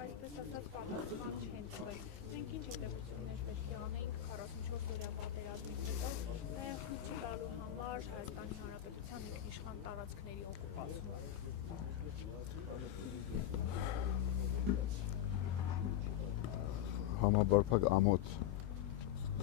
Այսպես ասած պատասխան չեն տվել։ Մենք ինչ հետևություններ պետք է անեինք 44 օրյա պատերազմից հետո նաև խույս տալու համար Հայաստանի Հանրապետության ինքնիշխան տարածքների օկուպացումը։ Համաբարփակ ամոթ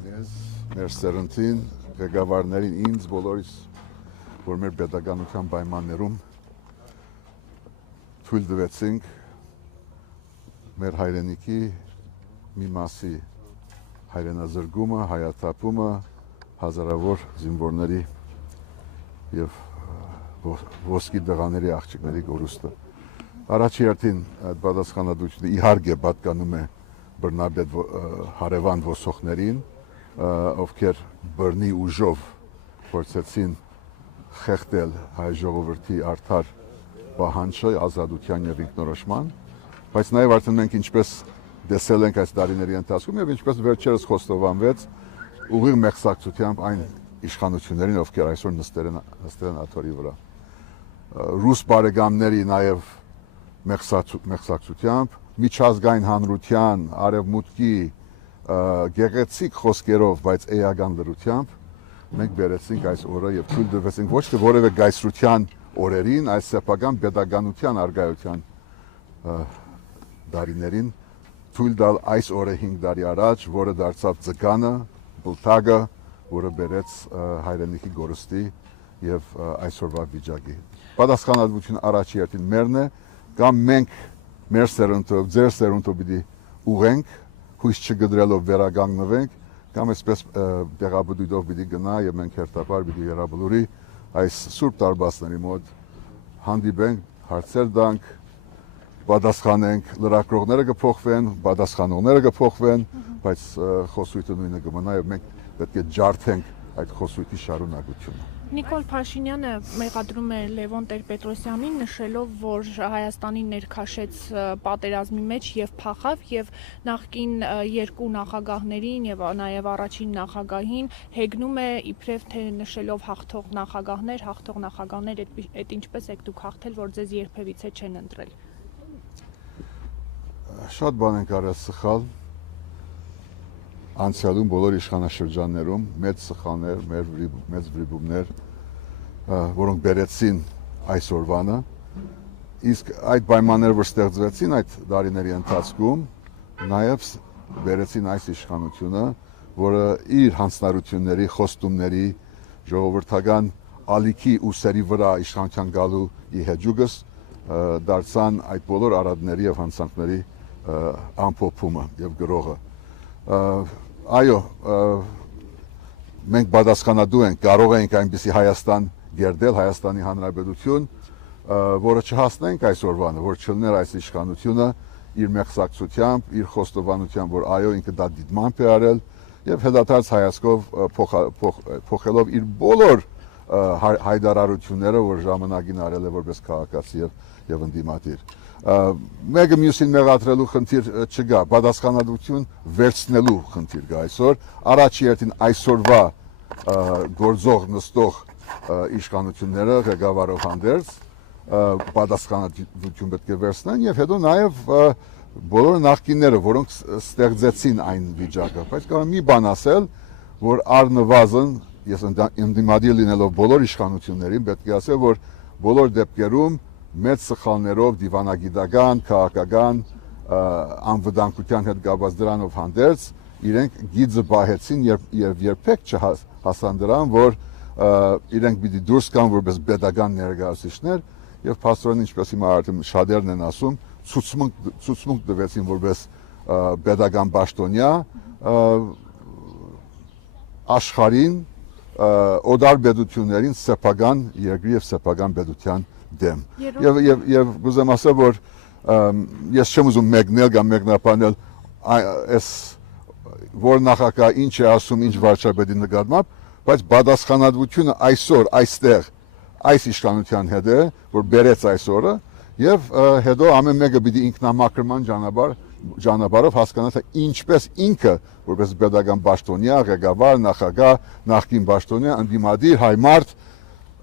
մեզ, մեր սերնդին, ղեկավարներին, ինձ բոլորիս, որ մեր պետականության պայմաններում թույլ տվեցինք մեր հայրենիքի մի մասի հայրենազրկումը, հայաթափումը, հազարավոր զինվորների եւ ոսկի դղաների աղջիկների կորուստը։ Առաջի հերթին այդ պատասխանատվությունը իհարկե պատկանում է բռնապետ հարևան ոսողներին, ովքեր բռնի ուժով փորձեցին խեղդել հայ ժողովրդի արդար պահանջը ազատության եւ ինքնորոշման, բայց նաեւ արդեն մենք ինչպես տեսել ենք այս տարիների ընթացքում եւ ինչպես վերջերս խոստովանվեց ուղիղ մեղսակցությամբ այն իշխանություններին, ովքեր այսօր նստել են աթոռի վրա։ Ռուս բարեկամների նաեւ մեղսակցությամբ միջազգային հանրության արևմուտքի գեղեցիկ խոսքերով, բայց էական լրությամբ մենք բերեցինք այս օրը եւ թույլ տվեցինք ոչ թե որևէ գայսրության օրերին, այս սեփական pedagogical արգայության դարիներին թույլ տալ այս օրը 5 տարի առաջ, որը դարձավ ձգանը, բլթագը, որը բերեց հայրենիքի գորստի եւ այսօրվա վիճակի։ Պատասխանատվությունը առաջի հերթին մերն է, կամ մենք մեր սերունդով, ձեր սերունդով պիտի ուղենք, հույս չգդրելով վերականգնվենք, կամ այսպես տեղաբդույթով պիտի գնա եւ մենք հերթապար պիտի Եղաբլուրի այս սուրբ տարբասների մոտ հանդիպենք, հարցեր տանք, պատասխանենք, լրագրողները կփոխվեն, պատասխանողները կփոխվեն, բայց խոսույթը նույնը կմնա եւ մենք պետք է ջարդենք այդ խոսույթի շարունակությունը։ Նիկոլ Փաշինյանը մեղադրում է Լևոն Տեր-Պետրոսյանին, նշելով, որ Հայաստանին ներքաշեց պատերազմի մեջ եւ փախավ եւ նախկին երկու նախագահներին եւ նաեւ առաջին նախագահին հեգնում է իբրև թե նշելով հաղթող նախագահներ, այդ ինչպես եք դուք հաղթել, որ ձեզ երբևիցե չեն ընտրել։ Շատ բան ենք արել սխալ անցյալում բոլոր իշխանաշրջաններում մեծ սխալներ, մեծ վրիպումներ, որոնք բերեցին այս օրվանը, իսկ այդ պայմանները, որ ստեղծվեցին այդ տարիների ընթացքում, նաև բերեցին այս իշխանությունը, որը իր հանձնարարությունների, խոստումների, ժողովրդական ալիքի ու սերի վրա իշխանության գալու ի հեճուկս դարձան այդ բոլոր արատների եւ հանցանքների ամփոփումը եւ գրողը։ Այո, մենք պատասխանատու ենք, կարող ենք այնպիսի Հայաստան գերդել, Հայաստանի Հանրապետություն, որը չհասնենք այսօրվանը, որ չլներ այս իշխանությունը իր մեղսակցությամբ, իր խոստովանությամբ, որ այո, ինքը դա դիտմամբ է արել եւ հետադարձ հայացքով փոխելով իր բոլոր հայտարարությունները, որ ժամանակին արել է որպես քաղաքացի եւ ընդդիմադիր։ Մեկը մյուսին մեղադրելու խնդիր չկա, պատասխանատվություն վերցնելու խնդիր կա այսօր, առաջի հերթին այսօրվա գործող նստող իշխանությունները ղեկավարով հանդերձ պատասխանատվություն պետք է վերցնեն եւ հետո նաեւ բոլոր նախկինները, որոնք ստեղծեցին այն վիճակը, բայց կարող մի բան ասել, որ առնվազն ես ընդդիմադիր լինելով բոլոր իշխանություններին պետք է ասել, որ բոլոր դեպքերում մեծ սխալներով դիվանագիտական, քաղաքական, անվտանգության հետ կապված դրանով հանդերձ իրենք գիծը բահեցին եւ երբեք չհասան դրան, որ իրենք պիտի դուրս գան որպես pedagogan ներկայացուցիչներ եւ փաստորեն ինչպես հիմա արդեն շատերն են ասում, ցուցմունք տվեցին որպես pedagogan պաշտոնյա աշխարհին օդար պետություններին սեփական երկրի եւ սեփական պետության դեմ։ Եվ գուզեմ ասել, որ ես չեմ ուզում մեկնել կամ մեկնաբանել այս որ նախագահ ինչ է ասում, ինչ վարչապետի նկատմամբ, բայց պատասխանատվությունը այսօր այստեղ այս իշխանության հետ է, որ բերեց այս օրը եւ հետո ամեն մեկը պիտի ինքնամաքրման ճանապարհ ճանապարհով հասկանա թե ինչպես ինքը որպես pedagogan պաշտոնյա, ղեկավար, նախագահ, նախկին պաշտոնյա, ընդդիմադիր հայ մարդ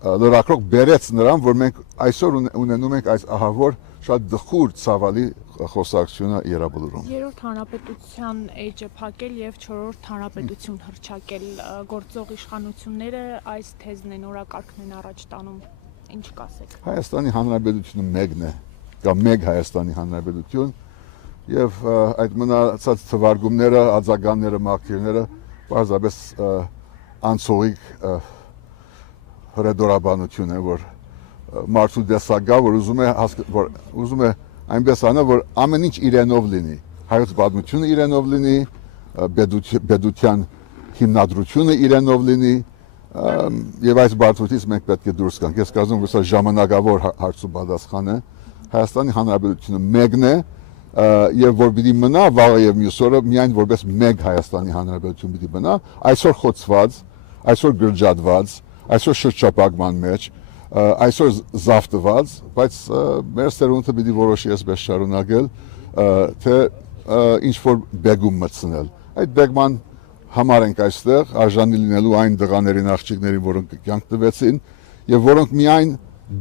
լրակրող բերեց նրան, որ մենք այսօր ունենում ենք այս ահավոր շատ դխուր ցավալի խոսակցությունը Երևանում։ Երրորդ հանրապետության էջը փակել եւ չորրորդ հանրապետություն հռչակել գործող իշխանությունները այս թեզն են օրակարգն են առաջ տանում։ Ինչ կասեք։ Հայաստանի Հանրապետությունը մեկն է, կամ մեկ Հայաստանի Հանրապետություն եւ այդ մնացած թվարկումները, արձագանները, մակիրները պարզապես անցողիկ հրեդորաբանություն է, որ մարդու դեսագա, որ ուզում է այնպես անել, որ ամեն ինչ իրենով լինի, հայոց պատմությունը իրենով լինի, պետության հիմնադրությունը իրենով լինի, եւ այս բարդությունից մենք պետք է դուրս գանք։ Ես կարծում եմ, որ սա ժամանակավոր հարց ու պատասխան է։ Հայաստանի Հանրապետությունը մեկն է, եւ որ պիտի մնա վաղը եւ մյուս օրը միայն որպես մեկ Հայաստանի Հանրապետություն պիտի մնա, այսօր խոցված, այսօր գրջատված, այսօր շրջապակման մեջ, այսօր զավթված, բայց մեր սերունդը պիտի որոշի այսպես շարունակել, թե ինչ որ բեգում մտցնել։ Այդ բեգման համար ենք այստեղ, արժանի լինելու այն դղաներին, աղջիկներին, որոնք կյանք տվեցին, եւ որոնք միայն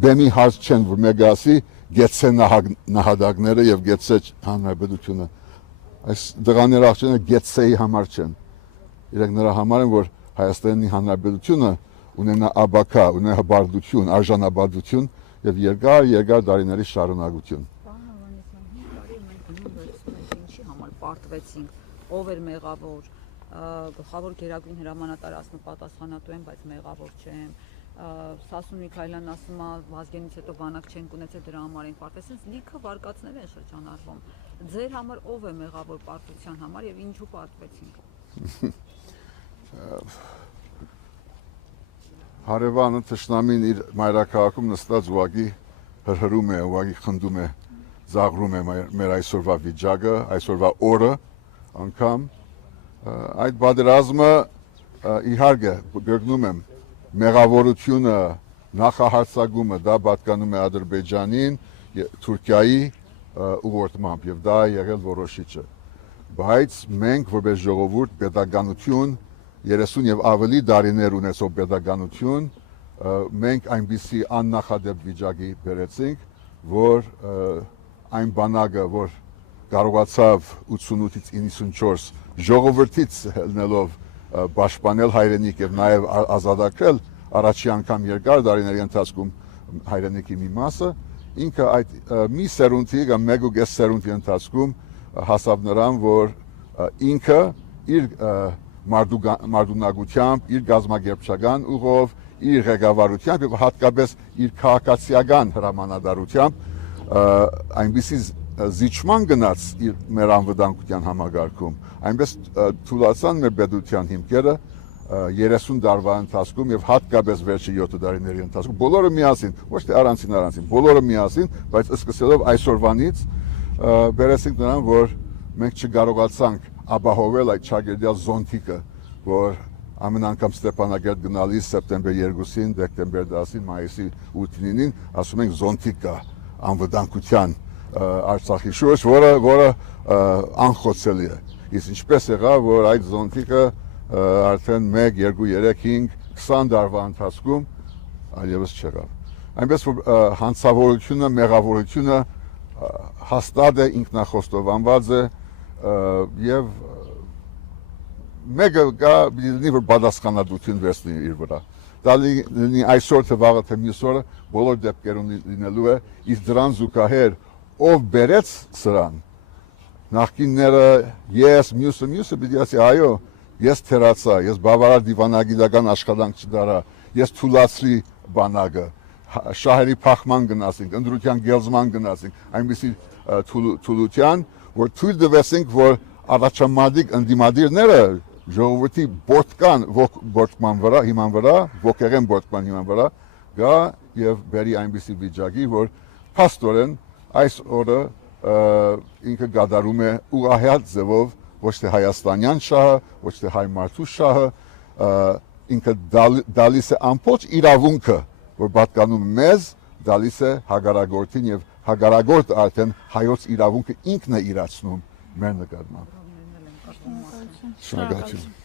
բեմի հարց չեն, որ մեկը ասի գեցե նահատակները եւ գեցե հանրապետությունը։ Այս դղաները աղջիկները գեցեի համար չեն։ Իրենք նրա համար են, որ Հայաստանի Հանրապետությունը ունենա աբակա, ունենա հբարդություն, արժանապատվություն եւ երկար տարիների շարունակություն։ Պարոն Հովհաննիսյան, 5 տարի մենք գնում վերցնում ենք ինչի համար պարտվեցինք, ով էր մեղավոր, գլխավոր գերագույն հրամանատար ասում պատասխանատու եմ, բայց մեղավոր չեմ։ Սասուն Միքայելյանն ասում է Վազգենից հետո բանակ չենք ունեցել, դրա համար ենք պարտվեցինք, լիքը վարկածներ են շրջանառվում։ Ձեր համար ով է մեղավոր պարտության համար եւ ինչու պարտվեցինք։ Հարևանը թշնամին իր մայրաքաղաքում նստած ուղղակի հրհրում է, ուղղակի խնդում է, զաղրում է մեր այսօրվա վիճակը, այսօրվա օրը անգամ այդ պատերազմը իհարկե գրկնում եմ մեղավորությունը, նախահարձակումը դա պատկանում է Ադրբեջանին, Թուրքիայի ուղղորդմամբ եւ դա եղել որոշիչը։ Բայց մենք որպես ժողովուրդ պետականություն 30 եւ ավելի տարիներ ունեցող պետականություն մենք այնպիսի աննախադեպ վիճակի բերեցինք, որ այն բանակը, որ կարողացավ 88-ից 94 ժողովրդից ելնելով պաշտպանել հայրենիք եւ նաեւ ազատագրել առաջի անգամ երկար տարիների ընթացքում հայրենիքի մի մասը, ինքը այդ մի սերունդի կամ մեկ ու կես սերունդի ընթացքում հասավ նրան, որ ինքը իր մարդունակությամբ, իր գազագերբչական ուղով, իր ղեկավարությամբ եւ հատկապես իր քաղաքացիական հրամանատարությամբ այնպիսի զիջման գնաց մեր անվտանգության համագարկում, այնպես թուլացան մեր պետության հիմքերը 30 տարվա ընթացքում եւ հատկապես վերջի 7 տարիների ընթացքում բոլորը միասին, ոչ թե առանցին, բոլորը միասին, բայց սկսելով այսօրվանից բերեցինք նրան, որ մենք չկարողացանք ապահովել այդ ճագերդյալ զոնտիկը, որ ամեն անգամ Ստեփանագերտ գնալիս սեպտեմբեր 2-ին, դեկտեմբեր 10-ին, մայիսի 8-9-ին ասում ենք զոնտիկ կա անվտանգության Արցախի շուրջ, որը անխոցելի է։ Իսկ ինչպես եղավ, որ այդ զոնտիկը արդեն 1, 2, 3, 5, 20 տարվա ընթացքում այլևս չեղավ։ Այնպես որ հանցավորությունը, մեղավորությունը հաստատ է, ինքնախոստովանված է եւ մեկը կա լինի որ պատասխանատվություն վերցնի իր վրա։ Դա լինի այսօր թե վաղը թե մյուս օրը բոլոր դեպքերում լինելու է, իսկ դրան զուգահեռ ով բերեց սրան, նախկինները, ես, մյուսը պիտի ասի, այո, ես թերացա, ես բավարար դիվանագիտական աշխատանք չդարա, ես թուլացրի բանակը, շահերի փախման գնացինք, ընդրության գելզման գնացինք, այնպիսի թուլության, որ թույլ տվեցինք, որ առաջամարտիկ ընդդիմադիրները ժողովրդի բորտկան բորտման վրա, հիման վրա, ոգեղեն բորտման հիման վրա, գա եւ բերի այնպիսի վիճակի, որ փաստորեն այս օրը ինքը գադարում է ուղղահայտ ձևով ոչ թե հայաստանյան շահը, ոչ թե հայ մարդու շահը, ինքը դալիս է ամբողջ իրավունքը, որ պատկանում մեզ, դալիս է հագարագործին եւ հագարագորտ արդեն հայոց իրավունքը ինքն է իրացնում մեր նկատմամբ։ Ուրեմն էլ եմ կազմում։ Շնորհակալություն։